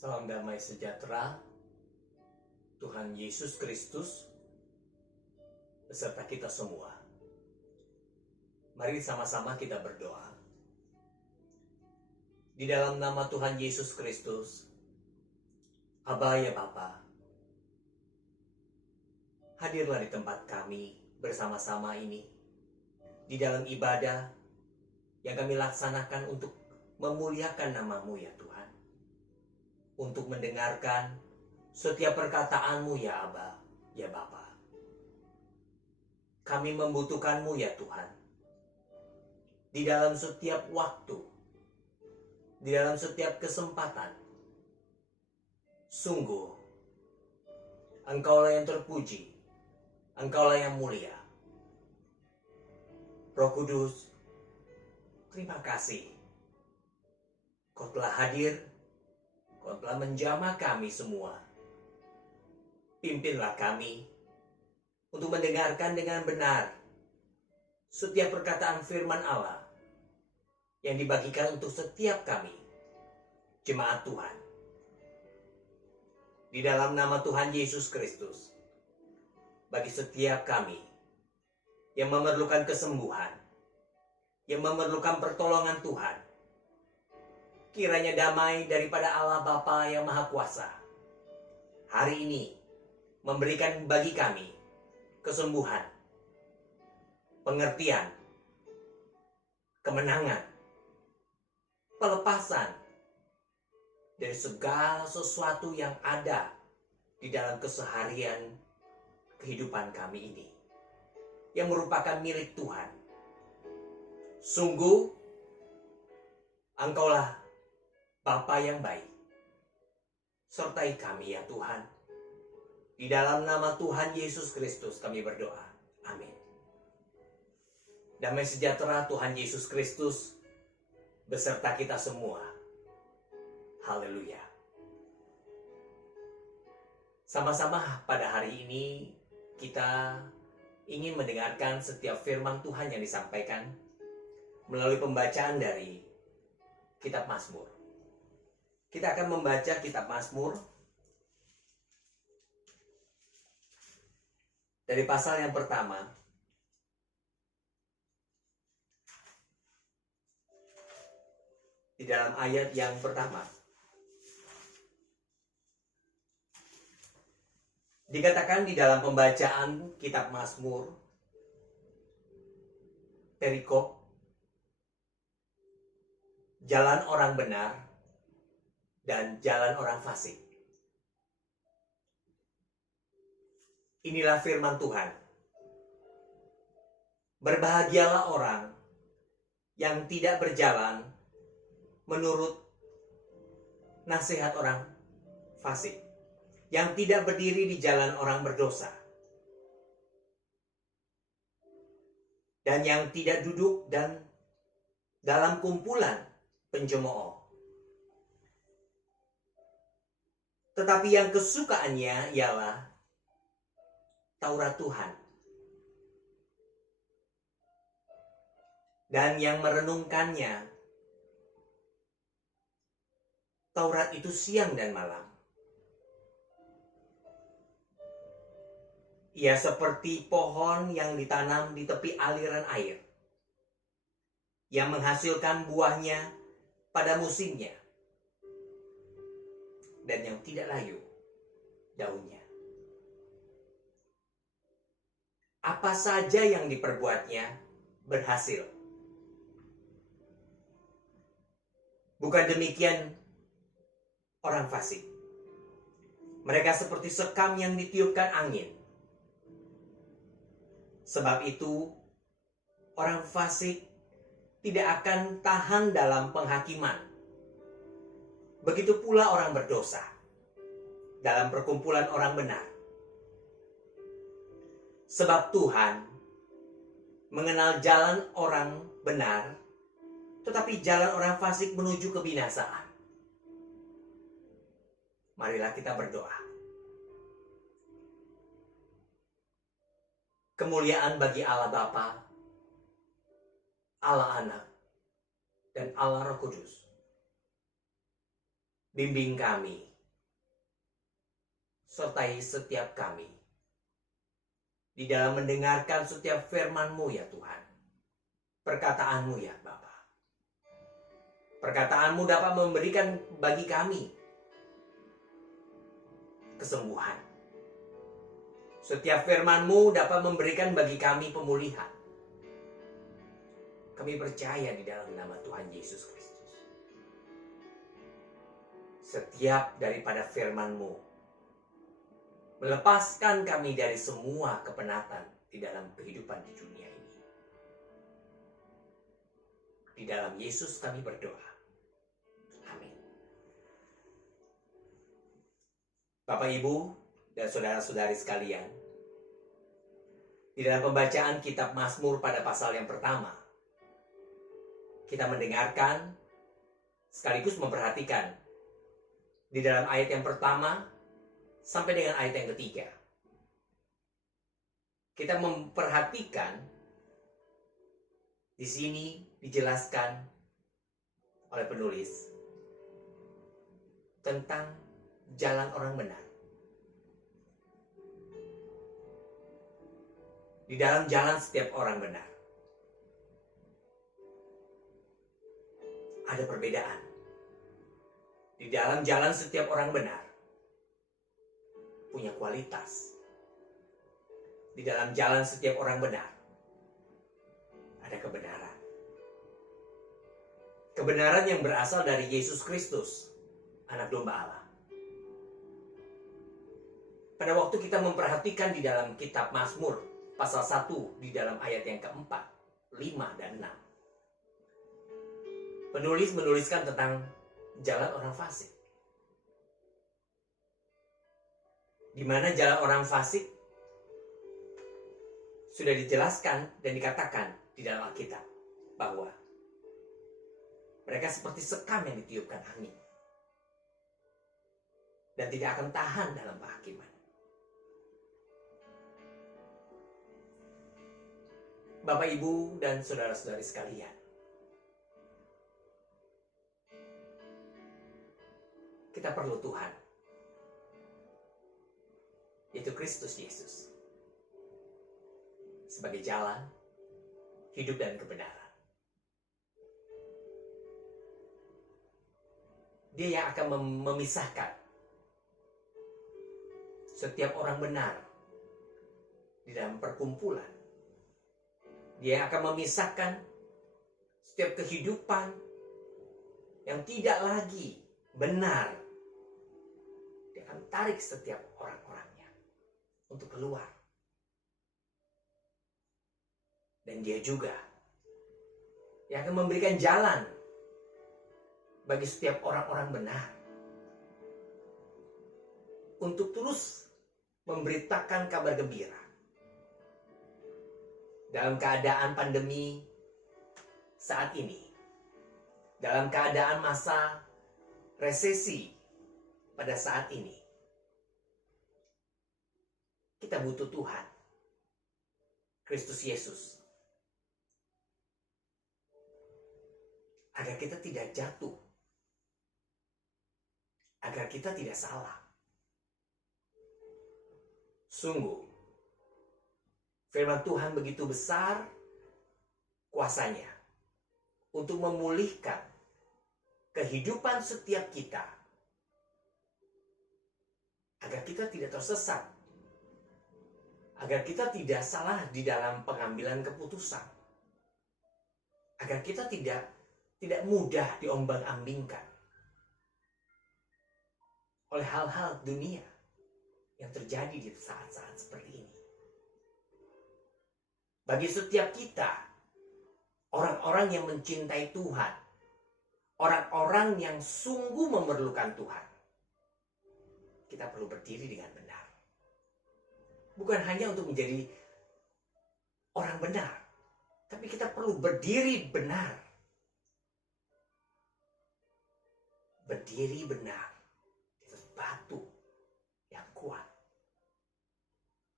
Salam damai sejahtera, Tuhan Yesus Kristus beserta kita semua. Mari sama-sama kita berdoa. Di dalam nama Tuhan Yesus Kristus, Aba ya Bapa, hadirlah di tempat kami bersama-sama ini, di dalam ibadah yang kami laksanakan untuk memuliakan nama-Mu ya Tuhan. Untuk mendengarkan setiap perkataanmu ya Aba, ya Bapa. Kami membutuhkanmu ya Tuhan. Di dalam setiap waktu, di dalam setiap kesempatan. Sungguh, Engkaulah yang terpuji, Engkaulah yang mulia. Roh Kudus, terima kasih. Kau telah hadir, Kau telah menjamah kami semua. Pimpinlah kami untuk mendengarkan dengan benar setiap perkataan firman Allah yang dibagikan untuk setiap kami, jemaat Tuhan. Di dalam nama Tuhan Yesus Kristus, bagi setiap kami yang memerlukan kesembuhan, yang memerlukan pertolongan Tuhan, kiranya damai daripada Allah Bapa yang Maha Kuasa hari ini memberikan bagi kami kesembuhan, pengertian, kemenangan, pelepasan dari segala sesuatu yang ada di dalam keseharian kehidupan kami ini yang merupakan milik Tuhan. Sungguh Engkaulah Bapa yang baik. Sertai kami ya Tuhan. Di dalam nama Tuhan Yesus Kristus kami berdoa. Amin. Damai sejahtera Tuhan Yesus Kristus beserta kita semua. Haleluya. Sama-sama pada hari ini kita ingin mendengarkan setiap firman Tuhan yang disampaikan melalui pembacaan dari Kitab Mazmur. Kita akan membaca Kitab Mazmur dari pasal yang pertama di dalam ayat yang pertama. Dikatakan di dalam pembacaan Kitab Mazmur, perikop, jalan orang benar dan jalan orang fasik. Inilah firman Tuhan. Berbahagialah orang yang tidak berjalan menurut nasihat orang fasik, yang tidak berdiri di jalan orang berdosa, dan yang tidak duduk dan dalam kumpulan pencemooh. Tetapi yang kesukaannya ialah Taurat Tuhan. Dan yang merenungkannya Taurat itu siang dan malam. Ia seperti pohon yang ditanam di tepi aliran air, yang menghasilkan buahnya pada musimnya, dan yang tidak layu daunnya. Apa saja yang diperbuatnya berhasil. Bukan demikian orang fasik. Mereka seperti sekam yang ditiupkan angin. Sebab itu orang fasik tidak akan tahan dalam penghakiman. Begitu pula orang berdosa dalam perkumpulan orang benar. Sebab Tuhan mengenal jalan orang benar, tetapi jalan orang fasik menuju kebinasaan. Marilah kita berdoa. Kemuliaan bagi Allah Bapa, Allah Anak, dan Allah Roh Kudus. Bimbing kami sertai setiap kami di dalam mendengarkan setiap firman-Mu ya Tuhan. Perkataan-Mu ya Bapa. Perkataan-Mu dapat memberikan bagi kami kesembuhan. Setiap firman-Mu dapat memberikan bagi kami pemulihan. Kami percaya di dalam nama Tuhan Yesus Kristus. Setiap daripada firman-Mu melepaskan kami dari semua kepenatan di dalam kehidupan di dunia ini. Di dalam Yesus kami berdoa. Amin. Bapak, Ibu, dan saudara-saudari sekalian, di dalam pembacaan kitab Mazmur pada pasal yang pertama, kita mendengarkan sekaligus memperhatikan di dalam ayat yang pertama sampai dengan ayat yang ketiga. Kita memperhatikan di sini dijelaskan oleh penulis tentang jalan orang benar. Di dalam jalan setiap orang benar ada perbedaan. Di dalam jalan setiap orang benar punya kualitas. Di dalam jalan setiap orang benar ada kebenaran. Kebenaran yang berasal dari Yesus Kristus, anak domba Allah. Pada waktu kita memperhatikan di dalam kitab Mazmur pasal 1 di dalam ayat yang keempat, 5 dan 6. Penulis menuliskan tentang jalan orang fasik. Di mana jalan orang fasik sudah dijelaskan dan dikatakan di dalam Alkitab bahwa mereka seperti sekam yang ditiupkan angin dan tidak akan tahan dalam penghakiman. Bapak, Ibu, dan saudara-saudari sekalian, kita perlu Tuhan, yaitu Kristus Yesus, sebagai jalan, hidup, dan kebenaran. Dia yang akan memisahkan setiap orang benar di dalam perkumpulan. Dia yang akan memisahkan setiap kehidupan yang tidak lagi benar. Dia akan tarik setiap orang-orangnya untuk keluar. Dan dia juga yang akan memberikan jalan bagi setiap orang-orang benar untuk terus memberitakan kabar gembira. Dalam keadaan pandemi saat ini, dalam keadaan masa resesi pada saat ini, kita butuh Tuhan, Kristus Yesus, agar kita tidak jatuh, agar kita tidak salah. Sungguh, firman Tuhan begitu besar kuasanya untuk memulihkan kehidupan setiap kita, agar kita tidak tersesat, agar kita tidak salah di dalam pengambilan keputusan, agar kita tidak mudah diombang-ambingkan oleh hal-hal dunia yang terjadi di saat-saat seperti ini. Bagi setiap kita, orang-orang yang mencintai Tuhan, orang-orang yang sungguh memerlukan Tuhan, kita perlu berdiri dengan benar. Bukan hanya untuk menjadi orang benar, tapi kita perlu berdiri benar. Berdiri benar di atas batu yang kuat.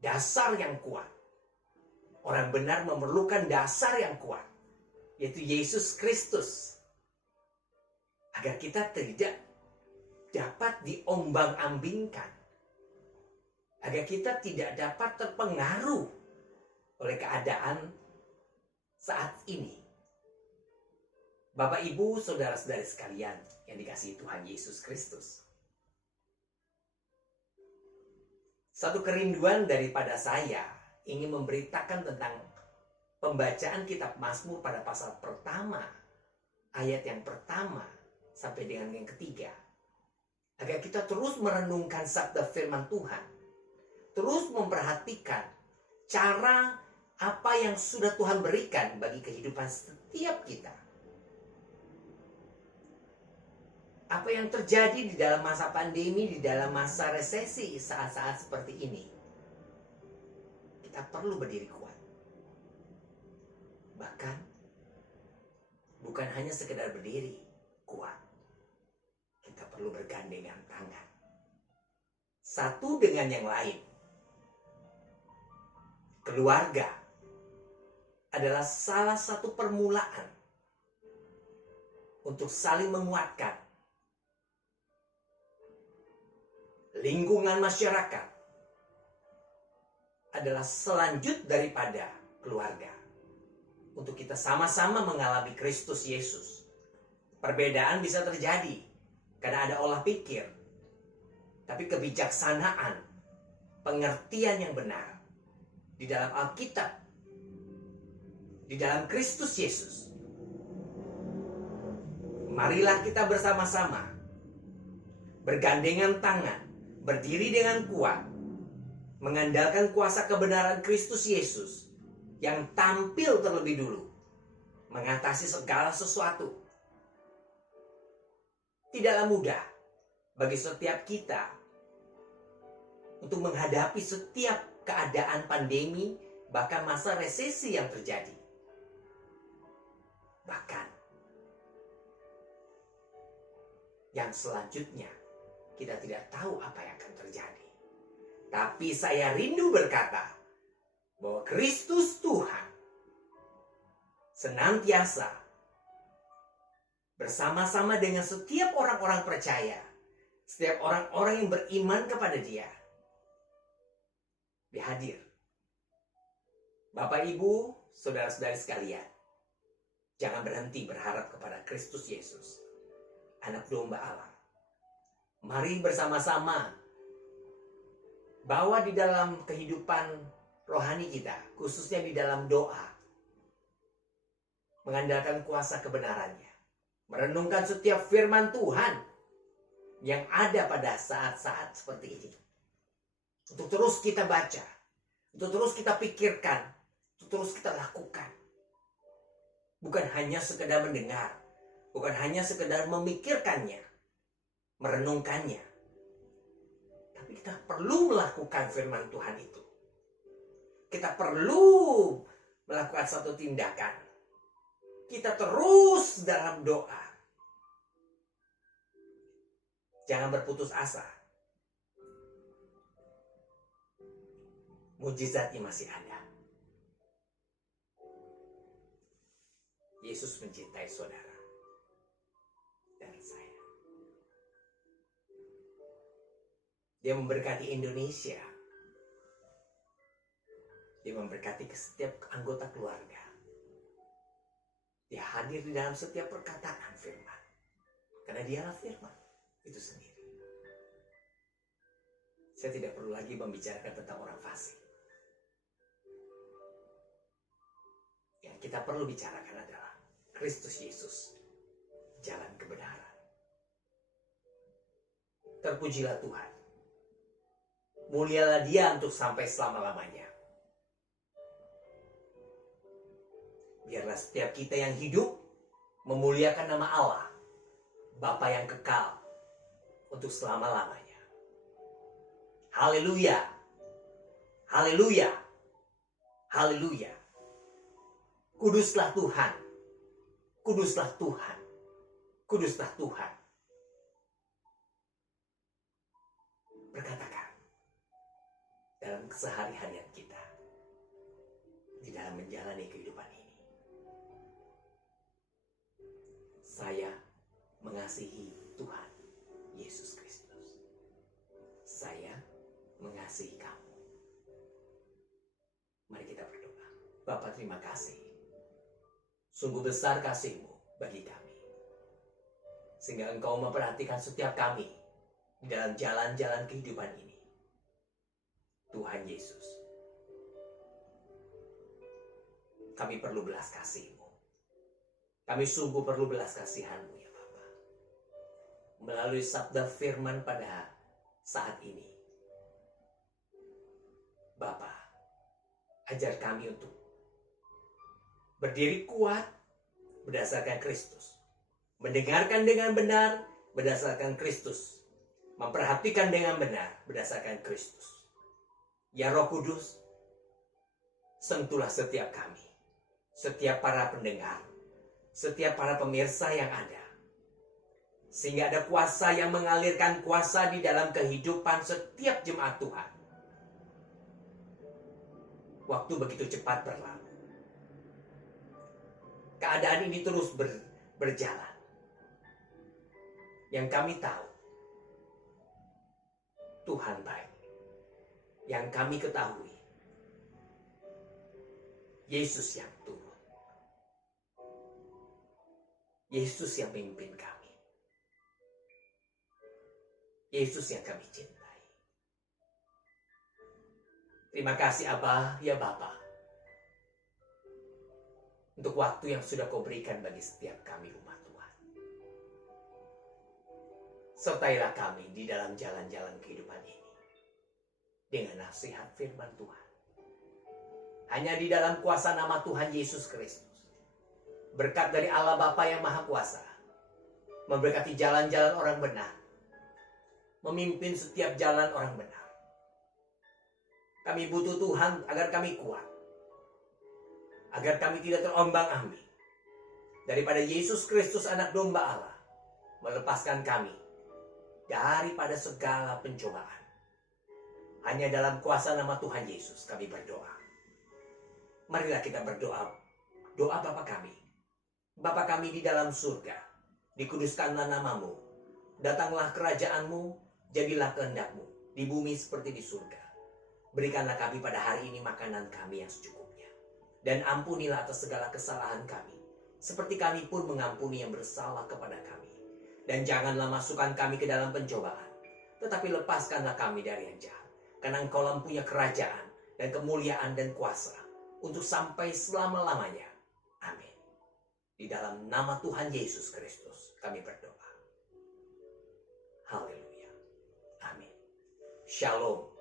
Dasar yang kuat. Orang benar memerlukan dasar yang kuat, yaitu Yesus Kristus, agar kita tidak dapat diombang-ambingkan agar kita tidak dapat terpengaruh oleh keadaan saat ini. Bapak, Ibu, saudara-saudari sekalian yang dikasihi Tuhan Yesus Kristus. Satu kerinduan daripada saya ingin memberitakan tentang pembacaan kitab Mazmur pada pasal pertama, ayat yang pertama sampai dengan yang ketiga. Agar kita terus merenungkan sabda firman Tuhan. Terus memperhatikan cara apa yang sudah Tuhan berikan bagi kehidupan setiap kita. Apa yang terjadi di dalam masa pandemi, di dalam masa resesi saat-saat seperti ini. Kita perlu berdiri kuat. Bahkan, bukan hanya sekedar berdiri kuat. Kita perlu bergandengan tangan. Satu dengan yang lain. Keluarga adalah salah satu permulaan untuk saling menguatkan. Lingkungan masyarakat adalah selanjut daripada keluarga. Untuk kita sama-sama mengalami Kristus Yesus. Perbedaan bisa terjadi karena ada olah pikir. Tapi kebijaksanaan, pengertian yang benar di dalam Alkitab, di dalam Kristus Yesus. Marilah kita bersama-sama bergandengan tangan, berdiri dengan kuat, mengandalkan kuasa kebenaran Kristus Yesus yang tampil terlebih dulu, mengatasi segala sesuatu. Tidaklah mudah bagi setiap kita untuk menghadapi setiap keadaan pandemi, bahkan masa resesi yang terjadi. Bahkan yang selanjutnya kita tidak tahu apa yang akan terjadi. Tapi saya rindu berkata bahwa Kristus Tuhan senantiasa bersama-sama dengan setiap orang-orang percaya, setiap orang-orang yang beriman kepada Dia. Dia hadir. Bapak, Ibu, saudara-saudari sekalian, jangan berhenti berharap kepada Kristus Yesus, Anak Domba Allah. Mari bersama-sama bawa di dalam kehidupan rohani kita, khususnya di dalam doa, mengandalkan kuasa kebenarannya, merenungkan setiap firman Tuhan yang ada pada saat-saat seperti ini. Untuk terus kita baca, untuk terus kita pikirkan, untuk terus kita lakukan. Bukan hanya sekedar mendengar, bukan hanya sekedar memikirkannya, merenungkannya. Tapi kita perlu melakukan firman Tuhan itu. Kita perlu melakukan satu tindakan. Kita terus dalam doa. Jangan berputus asa. Mujizatnya masih ada. Yesus mencintai saudara dan saya. Dia memberkati Indonesia. Dia memberkati setiap anggota keluarga. Dia hadir di dalam setiap perkataan firman. Karena dialah firman itu sendiri. Saya tidak perlu lagi membicarakan tentang orang fasik. Yang kita perlu bicarakan adalah Kristus Yesus, jalan kebenaran. Terpujilah Tuhan. Mulialah Dia untuk sampai selama-lamanya. Biarlah setiap kita yang hidup memuliakan nama Allah, Bapa yang kekal untuk selama-lamanya. Haleluya. Haleluya. Haleluya. Kuduslah Tuhan. Kuduslah Tuhan. Kuduslah Tuhan. Berkatakan dalam kesehari-harian kita, di dalam menjalani kehidupan ini. Saya mengasihi Tuhan Yesus Kristus. Saya mengasihi kamu. Bapa, terima kasih. Sungguh besar kasih-Mu bagi kami. Sehingga Engkau memperhatikan setiap kami di dalam jalan-jalan kehidupan ini. Tuhan Yesus, kami perlu belas kasih-Mu. Kami sungguh perlu belas kasihan-Mu ya Bapa. Melalui sabda firman pada saat ini. Bapa, ajar kami untuk berdiri kuat berdasarkan Kristus. Mendengarkan dengan benar berdasarkan Kristus. Memperhatikan dengan benar berdasarkan Kristus. Ya Roh Kudus, sentuhlah setiap kami. Setiap para pendengar. Setiap para pemirsa yang ada. Sehingga ada kuasa yang mengalirkan kuasa di dalam kehidupan setiap jemaat Tuhan. Waktu begitu cepat berlalu. Keadaan ini terus berjalan. Yang kami tahu, Tuhan baik. Yang kami ketahui, Yesus yang turun. Yesus yang memimpin kami. Yesus yang kami cintai. Terima kasih Abah, ya Bapa. Untuk waktu yang sudah Kau berikan bagi setiap kami umat Tuhan. Sertailah kami di dalam jalan-jalan kehidupan ini. Dengan nasihat firman Tuhan. Hanya di dalam kuasa nama Tuhan Yesus Kristus. Berkat dari Allah Bapa yang Maha Kuasa. Memberkati jalan-jalan orang benar. Memimpin setiap jalan orang benar. Kami butuh Tuhan agar kami kuat. Agar kami tidak terombang-ambing. Daripada Yesus Kristus anak domba Allah. Melepaskan kami. Daripada segala pencobaan. Hanya dalam kuasa nama Tuhan Yesus kami berdoa. Marilah kita berdoa. Doa Bapa kami. Bapa kami di dalam surga. Dikuduskanlah namamu. Datanglah kerajaanmu. Jadilah kehendak-Mu. Di bumi seperti di surga. Berikanlah kami pada hari ini makanan kami yang secukupnya. Dan ampunilah atas segala kesalahan kami. Seperti kami pun mengampuni yang bersalah kepada kami. Dan janganlah masukkan kami ke dalam pencobaan. Tetapi lepaskanlah kami dari yang jahat. Karena Engkau punya kerajaan dan kemuliaan dan kuasa. Untuk sampai selama-lamanya. Amin. Di dalam nama Tuhan Yesus Kristus kami berdoa. Haleluya. Amin. Shalom.